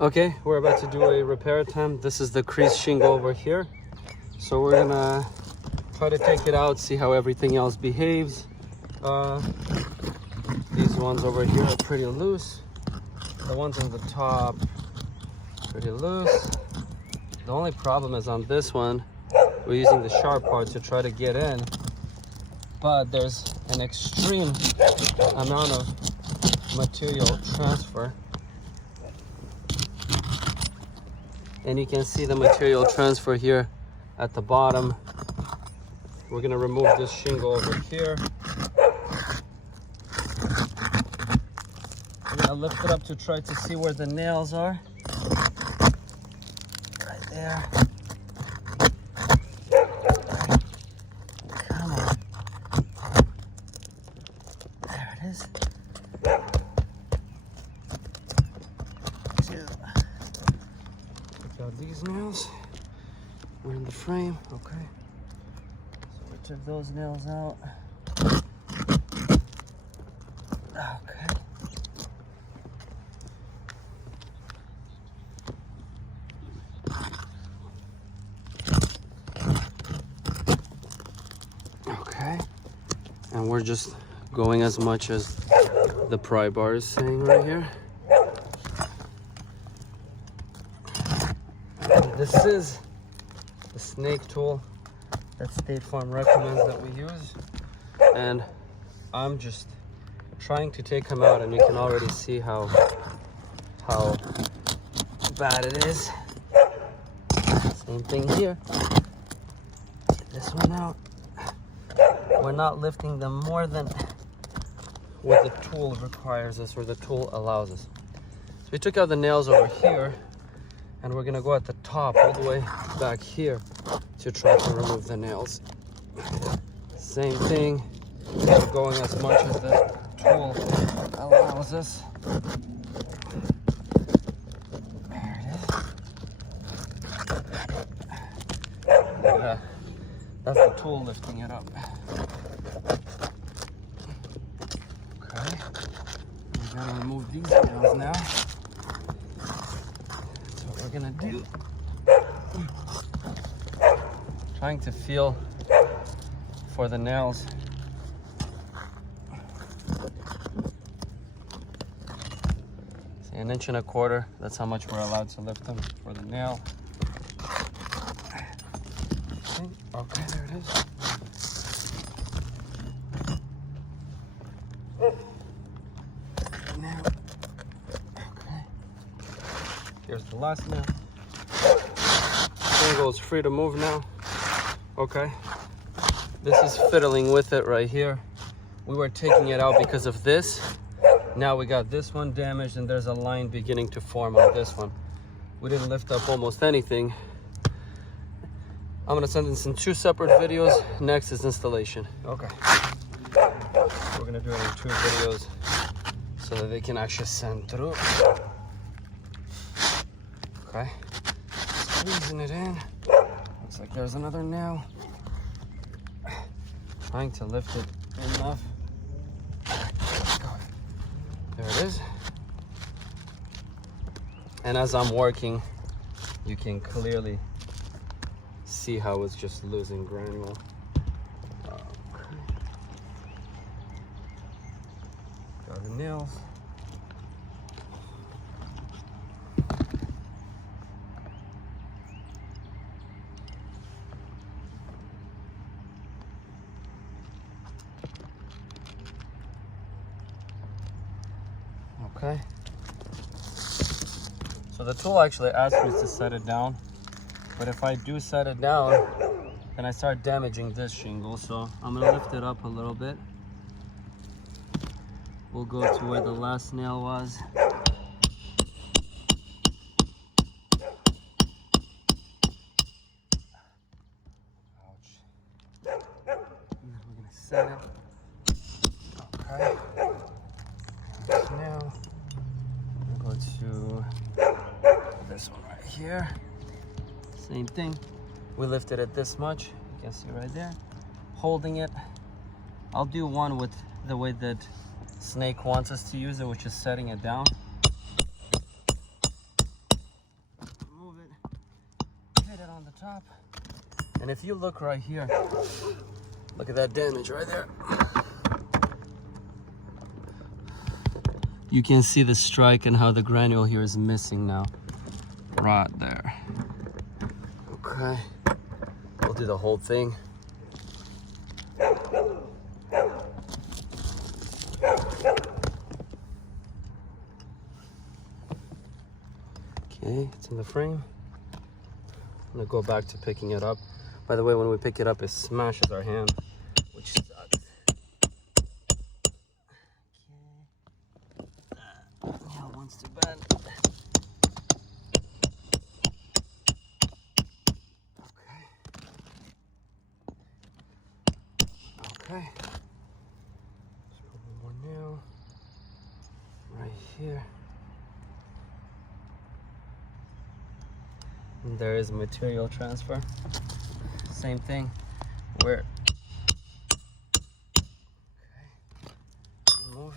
Okay, we're about to do a repair attempt. This is the crease shingle over here. So we're gonna try to take it out, see how everything else behaves. These ones over here are pretty loose. The ones on the top, pretty loose. The only problem is on this one, we're using the sharp part to try to get in, but there's an extreme amount of material transfer. And you can see the material transfer here at the bottom. We're gonna remove this shingle over here. I'm gonna lift it up to try to see where the nails are. Right there. Come on. There it is. Two. Take out these nails. We're in the frame, okay. So we took those nails out. Okay. Okay. And we're just going as much as the pry bar is saying right here. This is the snake tool that State Farm recommends that we use, and I'm just trying to take him out, and you can already see how bad it is. Same thing here. Get this one out. We're not lifting them more than what the tool requires us, or the tool allows us. So we took out the nails over here, and we're gonna go at the top all the way back here to try to remove the nails. Same thing, we're going as much as the tool allows us. There it is. Yeah, that's the tool lifting it up. Okay, we're gonna remove these nails now. We're gonna do, trying to feel for the nails. See, 1.25 inches, that's how much we're allowed to lift them for the nail. Okay, there it is. Now, okay, here's the last nail. Shingle is free to move now. Okay, this is fiddling with it right here. We were taking it out because of this. Now we got this one damaged, and there's a line beginning to form on this one. We didn't lift up almost anything. I'm gonna send this in 2 separate videos. Next is installation. Okay, we're gonna do it in 2 videos so that they can actually send through. Okay, squeezing it in. Looks like there's another nail. Trying to lift it enough. There it is. And as I'm working, you can clearly see how it's just losing granule. Okay. Got the nails. Okay. So the tool actually asks me to set it down, but if I do set it down, then I start damaging this shingle. So I'm gonna lift it up a little bit. We'll go to where the last nail was. Ouch. We're gonna set it. Okay. Now we'll go to this one right here. Same thing. We lifted it this much. You can see right there. Holding it. I'll do one with the way that Snake wants us to use it, which is setting it down. the top. And if you look right here, look at that damage right there. You can see the strike and how the granule here is missing now. Right there. Okay. We'll do the whole thing. Okay, it's in the frame. I'm gonna go back to picking it up. By the way, when we pick it up, it smashes our hand, which sucks. Okay. Nail wants to bend. Okay. Okay. Let's put one more nail right here. And there is material transfer. Same thing. Where remove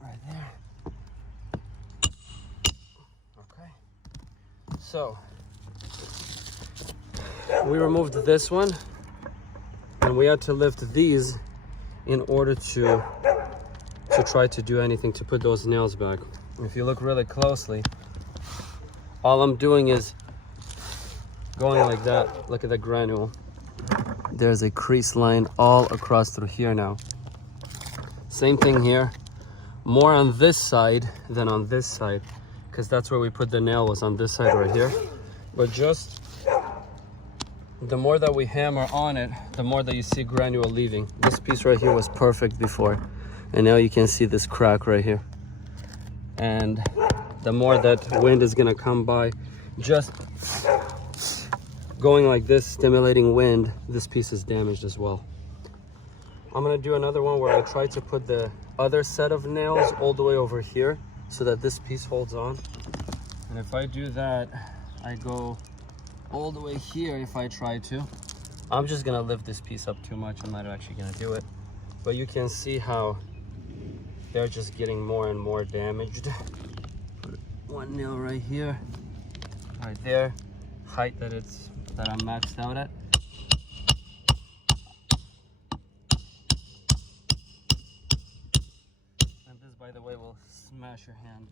right there. Okay. So we removed this one, and we had to lift these in order to try to do anything to put those nails back. If you look really closely, all I'm doing is going like that. Look at the granule. There's a crease line all across through here now. Same thing here. More on this side than on this side, because that's where we put the nail, was on this side right here. But just the more that we hammer on it, the more that you see granule leaving. This piece right here was perfect before, and now you can see this crack right here. And the more that wind is gonna come by, just going like this, stimulating wind, this piece is damaged as well. I'm gonna do another one where I try to put the other set of nails all the way over here so that this piece holds on. And if I do that, I go all the way here. If I try to, I'm just gonna lift this piece up too much. I'm not actually gonna do it. But you can see how they're just getting more and more damaged. Put one nail right here, right there, height that I'm maxed out at. And this, by the way, will smash your hand.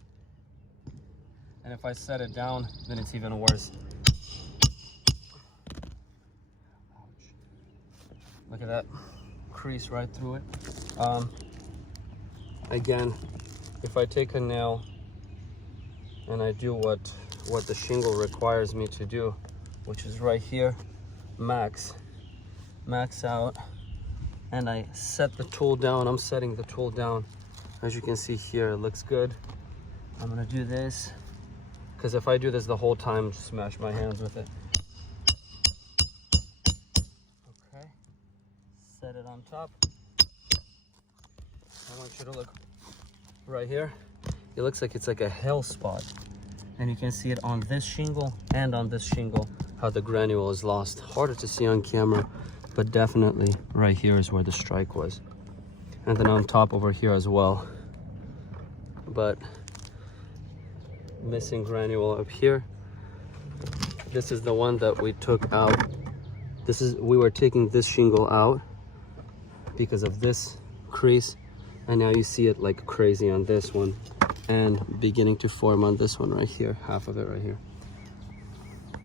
And if I set it down, then it's even worse. Ouch. Look at that crease right through it. Again, if I take a nail and I do what the shingle requires me to do, which is right here, max out, and I set the tool down. I'm setting the tool down. As you can see here, it looks good. I'm gonna do this, because if I do this the whole time, smash my hands with it. Okay, set it on top. I want you to look right here. It looks like it's like a hell spot. And you can see it on this shingle and on this shingle, how the granule is lost. Harder to see on camera, but definitely right here is where the strike was. And then on top over here as well. But missing granule up here. This is the one that we took out. We were taking this shingle out because of this crease. And now you see it like crazy on this one, and beginning to form on this one right here, half of it right here.